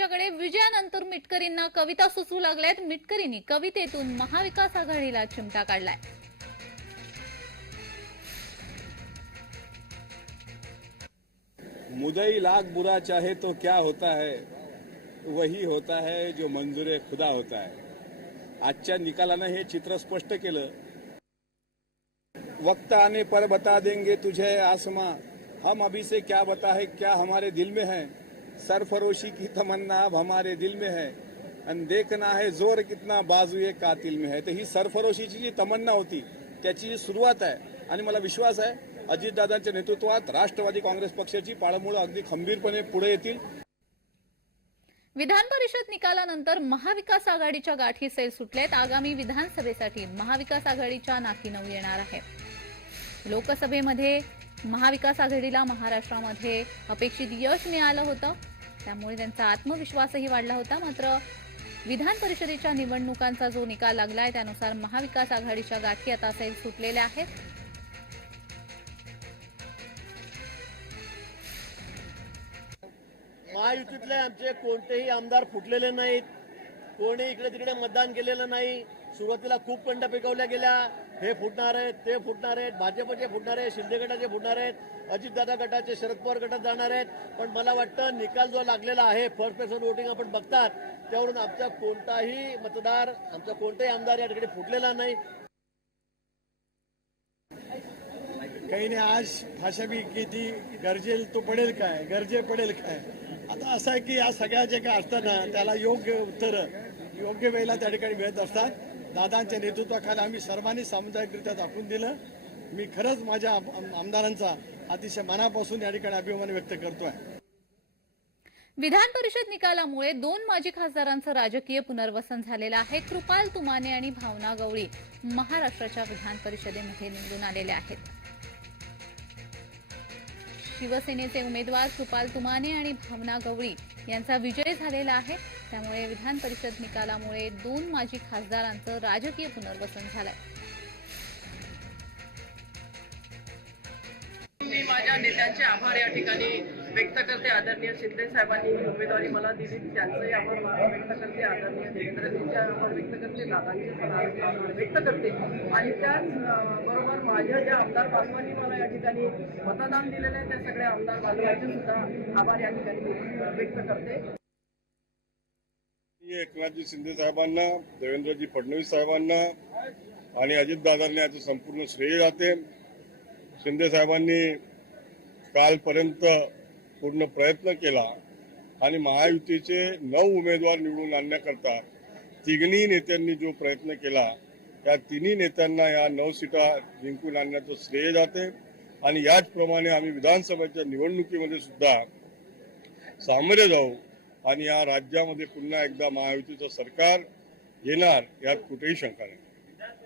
यांच्याकडे विजयानंतर मिटकरींना कविता सुचू लागल्यात. मिटकरींनी कवितेतून महाविकास आघाडीला चिमटा काढलाय. मुदई लाख बुरा चाहे तो क्या होता है वही होता है जो मंजुरे खुदा होता है. आजच्या निकालानं हे चित्र स्पष्ट केलं. वक्त आने पर बता देंगे तुझे आसमा. हम अभी से क्या बता है क्या हमारे दिल में है? सरफरोशी की तमन्ना अब हमारे दिल में है। आणि देखना है जोर कितना बाजूए कातिल में है। तर ही सरफरोशीची जी तमन्ना होती त्याची जी सुरुवात आहे आणि मला विश्वास आहे अजितदादांच्या नेतृत्वात राष्ट्रवादी काँग्रेस पक्षाची पाळमुळं अगदी खंबीरपणे पुढे येतील. विधान परिषद निकालानंतर महाविकास आघाडीच्या गाठी सैल सुटलेत. आगामी विधानसभेसाठी महाविकास आघाडीच्या नाकी नऊ येणार आहे. लोकसभेमध्ये महाविकास आघाडीला महाराष्ट्रामध्ये अपेक्षित यश मिळालं होतं. त्यामुळे त्यांचा आत्मविश्वासही वाढला होता. मात्र विधान परिषदेच्या निवडणुकांचा जो निकाल लागलाय त्यानुसार महाविकास आघाडीच्या गाठी आता सैल सुटलेल्या आहेत. महायुतीतले आमचे कोणतेही आमदार फुटलेले नाहीत. कोणी इकडे तिकडे मतदान केलेलं नाही. सुरुवातीला खूप कंड पिकवल्या गेल्या. हे फुटणार आहेत ते फुटणार आहेत भाजपचे फुटणार आहेत शिंदे गटाचे फुटणार आहेत अजितदादा गटाचे शरद पवार गटात जाणार आहेत. पण मला वाटतं निकाल जो लागलेला आहे फर्स्ट पर्सन वोटिंग आपण बघतात त्यावरून आमचा कोणताही मतदार आमचा कोणताही आमदार या ठिकाणी फुटलेला नाही. काही नाही आज भाषा बी किती गरजेल तो पडेल काय? गरजे पडेल काय? आता असं आहे की या सगळ्या जे काय असतात ना त्याला योग्य उत्तर योग्य वेळेला त्या ठिकाणी मिळत असतात. दादांच्या नेतृत्वाखाली आम्ही सर्वांनी सामुदायिकरित्या दाखवून दिलं. मी खरंच माझ्या आमदारांचा अतिशय मनापासून या ठिकाणी अभिमान व्यक्त करतोय. विधान परिषद निकालामुळे दोन माजी खासदारांचं राजकीय पुनर्वसन झालेलं आहे. कृपाल तुमाने आणि भावना गवळी महाराष्ट्राच्या विधान परिषदेमध्ये निवडून आलेले आहेत. शिवसेनेचे उमेदवार कृपाल तुमाने आणि भावना गवळी यांचा विजय झालेला आहे. त्यामुळे विधान परिषद निकालामुळे दोन माजी खासदारांचं राजकीय पुनर्वसन झालंय. मी माझ्या नेत्यांचे आभार या ठिकाणी व्यक्त करते. आदरणीय शिंदे साहेबांनी ही उमेदवारी मला दिली. त्यांचंही आभार व्यक्त करते. आदरणीय देवेंद्रजींचे आभार व्यक्त करते. दादांचे पण आभार व्यक्त करते. आणि त्याच बरोबर माझ्या ज्या आमदार बांधवांनी मला या ठिकाणी मतदान दिलेलं आहे त्या सगळ्या आमदार बांधवांचे सुद्धा आभार या ठिकाणी व्यक्त करते. एकनाथजी शिंदे साहेबांना देवेंद्रजी फडणवीस साहेबांना आणि अजितदादांना याचे संपूर्ण श्रेय जाते शिंदे साहेबांनी कालपर्यंत पूर्ण प्रयत्न केला आणि महायुतीचे नऊ उमेदवार निवडून आणण्याकरता तिघणी नेत्यांनी जो प्रयत्न केला त्या तिन्ही नेत्यांना या नऊ सीटा जिंकून आणण्याचं श्रेय जाते. आणि याचप्रमाणे आम्ही विधानसभेच्या निवडणुकीमध्ये सुद्धा सामोरे जाऊ आणि या राज्यामध्ये पुन्हा एकदा महायुतीचं सरकार येणार यात कुठेही शंका नाही.